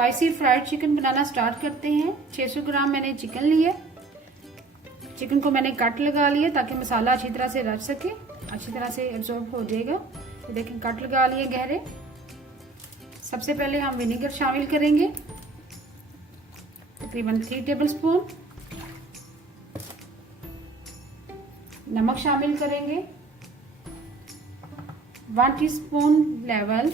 Spicy fried chicken बनाना start करते हैं। 600 ग्राम मैंने चिकन लिया। चिकन को मैंने कट लगा लिया ताकि मसाला अच्छी तरह से रच सके, अच्छी तरह से एब्जॉर्ब हो जाएगा। तो देखें कट लगा लिए गहरे। सबसे पहले हम विनेगर शामिल करेंगे, तकरीबन 3 टेबलस्पून। नमक शामिल करेंगे 1 टीस्पून लेवल।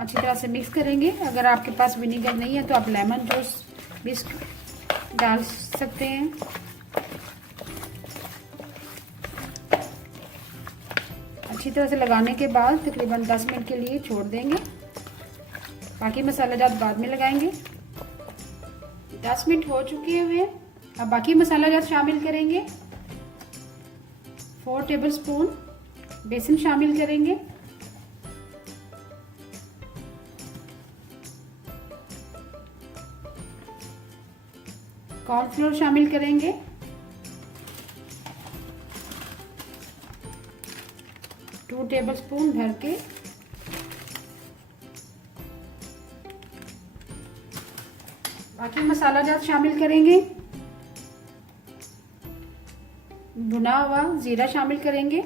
अच्छी तरह से मिक्स करेंगे। अगर आपके पास विनेगर नहीं है तो आप लेमन जूस भी डाल सकते हैं। अच्छी तरह से लगाने के बाद तकरीबन 10 मिनट के लिए छोड़ देंगे। बाकी मसाला जात बाद में लगाएंगे। 10 मिनट हो चुके हुए। अब बाकी मसाला जात शामिल करेंगे। 4 टेबलस्पून बेसन शामिल करेंगे। कॉर्नफ्लोर शामिल करेंगे। 2 टेबलस्पून भर के। बाकी मसाला जात शामिल करेंगे। भुना हुआ जीरा शामिल करेंगे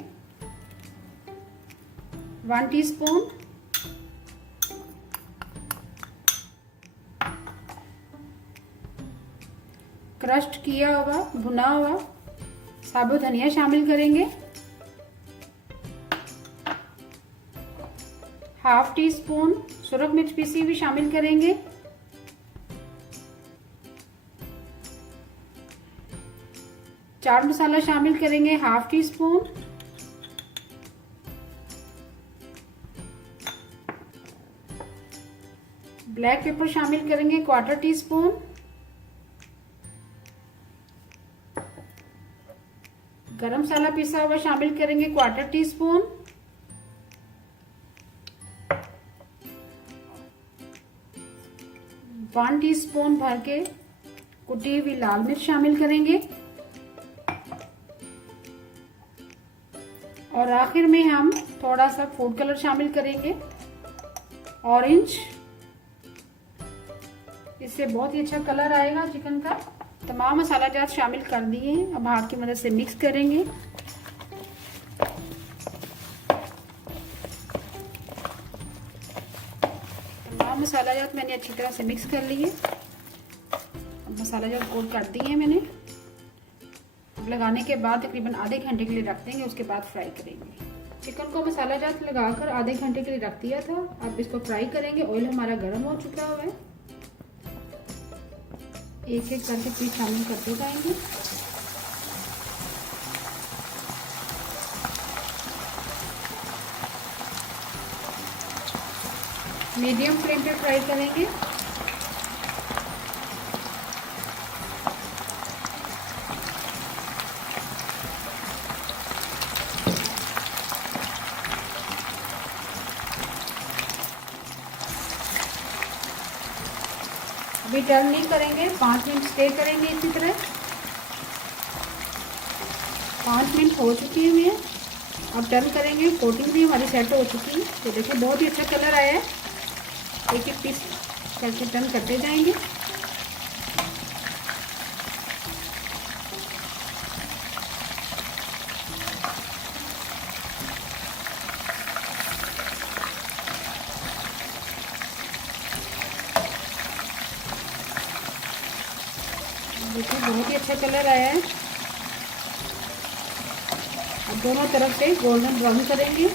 1 टीस्पून। क्रश्ड किया हुआ भुना हुआ साबुत धनिया शामिल करेंगे। 1/2 टीस्पून सुरख मिर्च पीसी भी शामिल करेंगे। चाट मसाला शामिल करेंगे 1/2 टीस्पून। ब्लैक पेपर शामिल करेंगे 1/4 टीस्पून। गरम मसाला पिसा हुआ शामिल करेंगे 1/4 टीस्पून। वन टीस्पून भर के कुटी हुई लाल मिर्च शामिल करेंगे। और आखिर में हम थोड़ा सा फूड कलर शामिल करेंगे ऑरेंज। इससे बहुत ही अच्छा कलर आएगा चिकन का। तमाम मसाला जात शामिल कर दिए। अब हाथ की मदद से मिक्स करेंगे। तमाम मसाला जात मैंने अच्छी तरह से मिक्स कर लिए। अब मसाला जात कोट कर दिए मैंने। अब लगाने के बाद तकरीबन आधे घंटे के लिए रख देंगे। उसके बाद फ्राई करेंगे। चिकन को मसाला जात लगाकर आधे घंटे के लिए रख दिया था। अब इसको फ्राई करेंगे। ऑयल हमारा गर्म हो चुका हुआ है। एक एक करके पीस शामिल करते जाएंगे। मीडियम फ्लेम पे फ्राई करेंगे। अभी टर्न नहीं करेंगे। 5 मिनट स्टे करेंगे इसी तरह। 5 मिनट हो चुकी हुई है। अब टर्न करेंगे। कोटिंग भी हमारी सेट हो चुकी है। तो देखिए बहुत ही अच्छा कलर आया है। एक एक पीस करके टर्न करते जाएंगे। देखिए बहुत ही अच्छा कलर आया है। अब दोनों तरफ से गोल्डन ब्राउन करेंगे।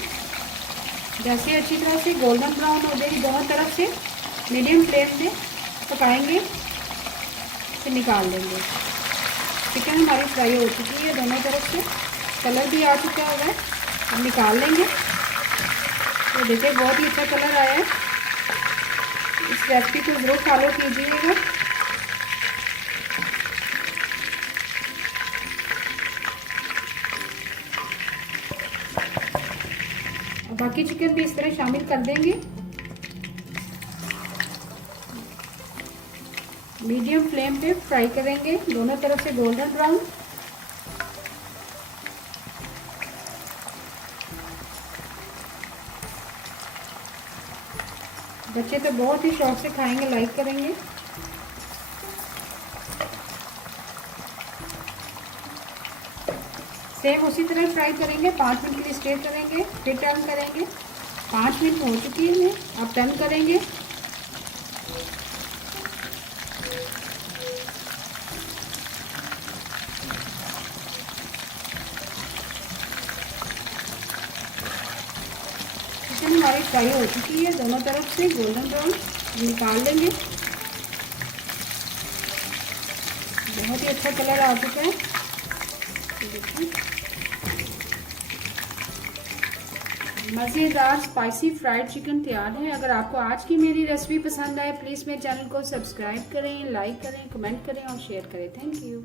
जैसे अच्छी तरह से गोल्डन ब्राउन हो जाएगी दोनों तरफ से, मीडियम फ्लेम पे पकाएंगे। फिर निकाल देंगे। चिकन हमारी फ्राई हो चुकी है दोनों तरफ से। कलर भी आ चुका होगा। अब निकाल लेंगे। तो देखिए बहुत ही अच्छा कलर आया है। इस रेसिपी को ज़रूर फॉलो कीजिएगा। बाकी चिकन भी इस तरह शामिल कर देंगे। मीडियम फ्लेम पे फ्राई करेंगे दोनों तरफ से गोल्डन ब्राउन। बच्चे तो बहुत ही शौक से खाएंगे, लाइक करेंगे। सेम उसी तरह फ्राई करेंगे, 5 मिनट के लिए स्टे करेंगे, फिर टर्न करेंगे। 5 मिनट हो चुकी है, अब टर्न करेंगे। चिकन हमारी फ्राई हो चुकी है दोनों तरफ से गोल्डन ब्राउन। निकाल लेंगे। बहुत ही अच्छा कलर आ चुका है, देखिए। मज़ेदार स्पाइसी फ्राइड चिकन तैयार है। अगर आपको आज की मेरी रेसिपी पसंद आए, प्लीज़ मेरे चैनल को सब्सक्राइब करें, लाइक करें, कमेंट करें और शेयर करें। Thank you.